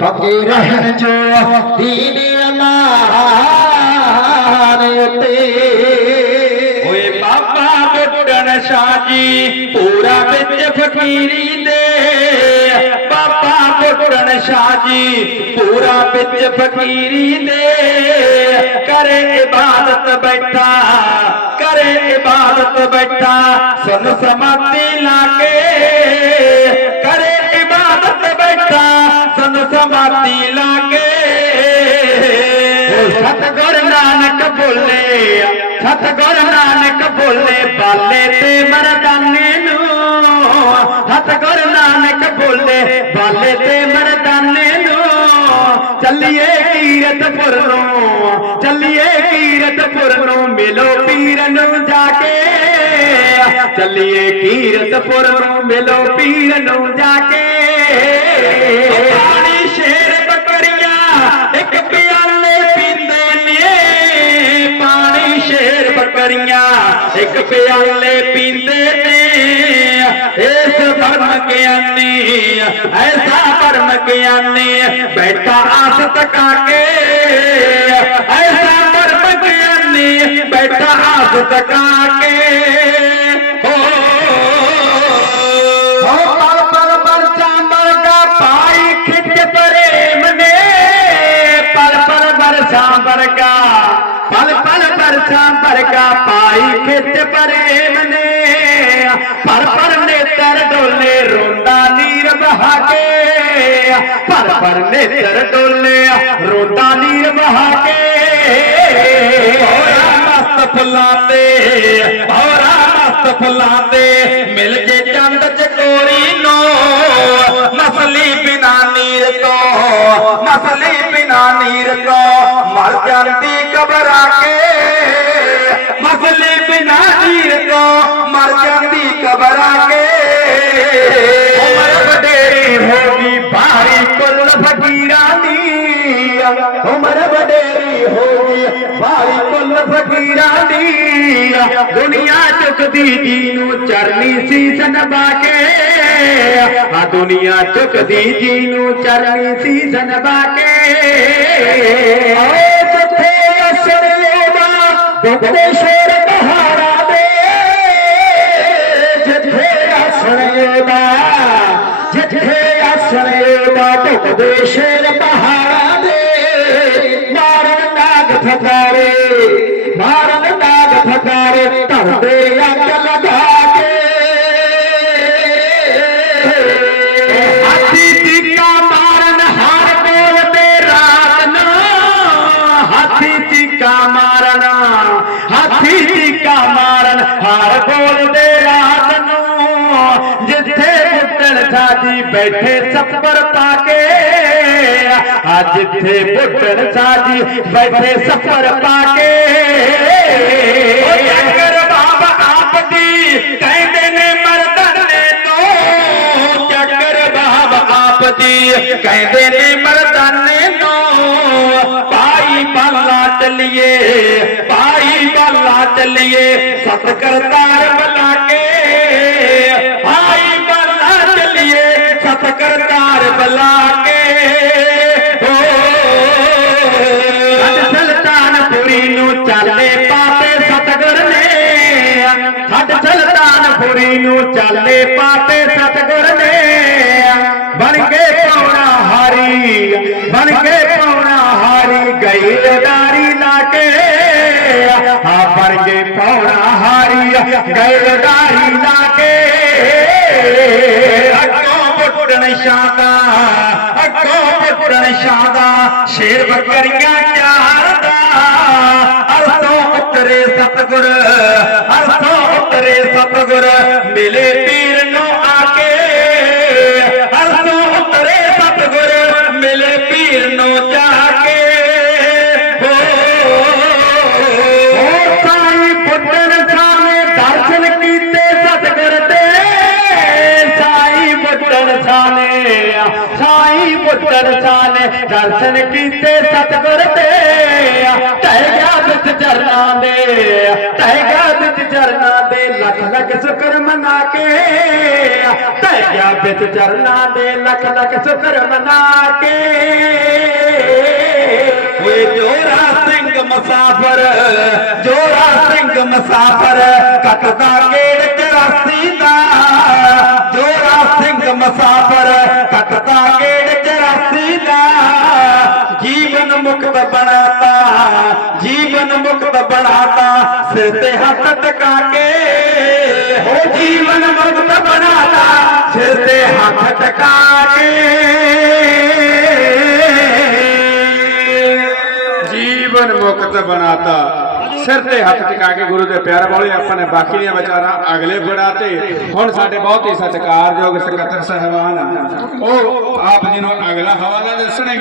ਪੱਕੇ ਰਹਿਣ ਜੋ ਦੀਨ ਅਮਾਨ ਉਤੇ। ਓਏ ਬਾਬਾ ਬੁੱਢਣ ਸ਼ਾਜੀ ਪੂਰਾ ਵਿੱਚ ਫਕੀਰੀ ਦੇ। ਬਾਬਾ ਬੁੱਢਣ ਸ਼ਾਜੀ ਪੂਰਾ ਵਿੱਚ ਫਕੀਰੀ ਦੇ। ਕਰੇ ਇਬਾਦਤ ਬੈਠਾ, ਕਰੇ ਇਬਾਦਤ ਬੈਠਾ, ਸਨ ਸਮਾਧੀ ਲਾ ਕੇ ਸਮਾਧੀ ਲਾਗੇ ਸਤਗੁਰ ਨਾਨਕ ਬੋਲੇ ਸਤਗੁਰ ਨਾਨਕ ਬੋਲੇ ਬਾਲੇ ਤੇ ਮਰਦਾਨੇ ਨੂੰ। ਸਤਗੁਰ ਨਾਨਕ ਬੋਲੇ ਬਾਲੇ ਤੇ ਮਰਦਾਨੇ ਨੂੰ। ਚੱਲੀਏ ਕੀਰਤਪੁਰ ਨੂੰ, ਚੱਲੀਏ ਕੀਰਤਪੁਰ ਨੂੰ, ਮਿਲੋ ਪੀਰ ਨੂੰ ਜਾ ਕੇ। ਚੱਲੀਏ ਕੀਰਤਪੁਰ ਨੂੰ, ਮਿਲੋ ਪੀਰ ਨੂੰ ਜਾ ਕੇ। ਇੱਕ ਪਿਆਲੇ ਪੀਂਦੇ ਨੇ, ਪਾਣੀ ਸ਼ੇਰ ਬੱਕਰੀਆਂ। ਇੱਕ ਪਿਆਲੇ ਪੀਂਦੇ ਨੇ, ਇਸ ਭਰਮ ਗਿਆਨੀ, ਐਸਾ ਭਰਮ ਗਿਆਨੀ, ਬੈਠਾ ਆਸ ਤਕਾ ਕੇ ਐਸਾ ਭਰਮ ਗਿਆਨੀ, ਬੈਠਾ ਆਸ ਤਕਾ ਕੇ ਬਰਸਾ ਵਰਗਾ। ਪਲ ਪਲ ਬਰਸਾ ਵਰਗਾ ਪਾਈ ਖਿੱਚ ਪ੍ਰੇਮ ਨੇ। ਪਰ ਪਰ ਨੇਤਰ ਡੋਲੇ ਰੋਂਦਾ ਨੀਰ ਬਹਾ ਕੇ ਪਰ ਪਰ ਨੇਤਰ ਡੋਲੇ ਰੋਂਦਾ ਨੀਰ ਬਹਾ ਹੋਰਾ ਮਸਤ ਫੁੱਲਾਂ ਤੇ, ਹੋਰਾ ਮਸਤ ਫੁੱਲਾਂ ਤੇ ਮਿਲ ਜੇ ਚੰਦ ਚਕੋਰੀ ਨੂੰ। ਮਸਲੀ ਬਿਨਾ ਨੀਰ ਤੋਂ, ਮਸਲੀ ਬਿਨਾ ਨੀਰ ਤੋਂ ਮਰ ਜਾਂਦੀ ਕਬਰ ਆ ਕੇ ਮਸਲੀ ਬਿਨਾ ਨੀਰ ਤੋਂ ਮਰ ਜਾਂਦੀ ਕਬਰ ਆ ਕੇ। ਉਮਰ ਵਡੇਰੀ ਹੋ ਗਈ ਭਾਰੀ ਕੁੱਲ ਫਕੀਰਾਂ ਦੀ। ਉਮਰ ਵਡੇਰੀ ਹੋ ਗਈ ਭਾਰੀ ਕੁੱਲ ਫਕੀਰਾਂ ਦੀ। ਦੁਨੀਆ ਚੁੱਕਦੀ ਜੀ ਨੂੰ ਚਰਨੀ ਸੀਸ ਨਵਾ ਕੇ। ਆ ਦੁਨੀਆ ਚੁੱਕਦੀ ਜੀ ਨੂੰ ਚਰਨੀ ਸੀਸ ਨਵਾ ਕੇ। ਦਾ ਦੁੱਖਦੇ ਸ਼ੇਰ ਪਹਾੜਾ ਦੇ ਜਿੱਥੇ ਅਸਰੇ ਦਾ ਜਿੱਥੇ ਅਸਰੇ ਦਾ ਦੁੱਖਦੇ ਸ਼ੇਰ ਪਹਾੜਾ ਦੇ ਮਾਰਨ ਨਾਗ ਫਕਾਰੇ ਮਾਰਨ ਨਾਗ ਮਾਰਨ ਹਾਰ ਬੋਲਦੇ ਰਾਤ ਨੂੰ, ਜਿੱਥੇ ਬੁੱਟਣ ਸਾਜੀ ਬੈਠੇ ਸੱਪਰ ਪਾ ਕੇ। ਆ ਜਿੱਥੇ ਬੁੱਟਣ ਸਾਜੀ ਬੈਠੇ ਸੱਪਰ ਪਾ ਕੇ। ਓ ਚੱਕਰ ਬਾਬਾ ਆਪ ਦੀ ਕਹਿੰਦੇ ਨੇ ਮਰਦਾਨੇ ਨੂੰ ਚੱਕਰ ਬਾਬਾ ਆਪ ਦੀ ਕਹਿੰਦੇ ਨੇ ਮਰਦਾਨੇ ਨੂੰ ਪਾਈ ਬਾਲਾ ਚੱਲੀਏ ਪਾਈ ਬਾਲਾ ਚੱਲੀਏ ਸਤ ਕਰਤਾਰ ਬੁਲਾ ਕੇ। ਪਾਈ ਬਾਲਾ ਚੱਲੀਏ ਸਤ ਕਰਤਾਰ ਬੁਲਾ ਕੇ। ਹੋ। ਅੱਜ ਸੁਲਤਾਨਪੁਰੀ ਨੂੰ ਚਾਲੇ ਪਾਤੇ ਸਤਗੁਰ ਨੇ। ਛੱਡ ਸੁਲਤਾਨਪੁਰੀ ਹਾਰੀ ਗਈ ਲਦਾਰੀ ਕੇ ਅੱਗੋਂ ਬੁੱਟਣ ਸ਼ਾਦਾ ਅੱਗੋਂ ਬੁੱਟਣ ਸ਼ਾਦਾ ਸ਼ੇਰ ਬੱਕਰੀਆਂ ਚਾਰਦਾ। ਅਰਸੋਂ ਉਤਰੇ ਸਤਗੁਰ, ਅਰਸੋਂ ਉਤਰੇ ਸਤਗੁਰ, ਮਿਲੇ ਪੀ ਸਾਈ ਬੁੱਢਣ ਸਾਹਮਣੇ ਦਰਸ਼ਨ ਕੀਤੇ ਸਤਿਗੁਰ ਦੇ ਟਹਿ ਗਿਆ ਵਿੱਚ ਚਰਨਾਂ ਦੇ, ਟਹਿ ਗਿਆ ਵਿੱਚ ਚਰਨਾਂ ਦੇ, ਲੱਖ ਲੱਖ ਸ਼ੁਕਰ ਮਨਾ ਕੇ। ਟਹਿ ਗਿਆ ਵਿੱਚ ਚਰਨਾਂ ਦੇ, ਲੱਖ ਲੱਖ ਸ਼ੁਕਰ ਮਨਾ ਕੇ। ਓਏ ਜੋਰਾ ਸਿੰਘ ਮੁਸਾਫਰ, ਜੋਰਾ ਸਿੰਘ ਮੁਸਾਫਰ, ਕੱਟਦਾ ਗੇੜ 84 ਦਾ। ਜੋਰਾ ਸਿੰਘ ਮੁਸਾਫਰ ਜੀਵਨ ਮੁਕਤ ਬਣਾਤਾ, ਜੀਵਨ ਮੁਕਤ ਬਣਾਤਾ, ਸਿਰ ਤੇ ਹੱਥ ਟਿਕਾ ਕੇ ਹੋ ਜੀਵਨ ਮੁਕਤ ਬਣਾਤਾ, ਸਿਰ ਤੇ ਹੱਥ ਟਿਕਾ ਕੇ। ਜੀਵਨ ਮੁਕਤ ਬਣਾਤਾ, ਸਿਰ ਤੇ ਹੱਥ ਟਿਕਾ ਕੇ ਗੁਰੂ ਦੇ ਪਿਆਰ ਵਾਲੇ ਆਪਾਂ ਨੇ ਬਾਕੀ ਦੀਆਂ ਵਿਚਾਰਾਂ ਅਗਲੇ ਬੜਾ ਤੇ ਹੁਣ ਸਾਡੇ ਬਹੁਤ ਹੀ ਸਤਿਕਾਰਯੋਗ ਸਕੱਤਰ ਸਹਿਬਾਨ ਉਹ ਆਪ ਜੀ ਨੂੰ ਅਗਲਾ ਹਵਾਲਾ ਦੱਸਣਗੇ।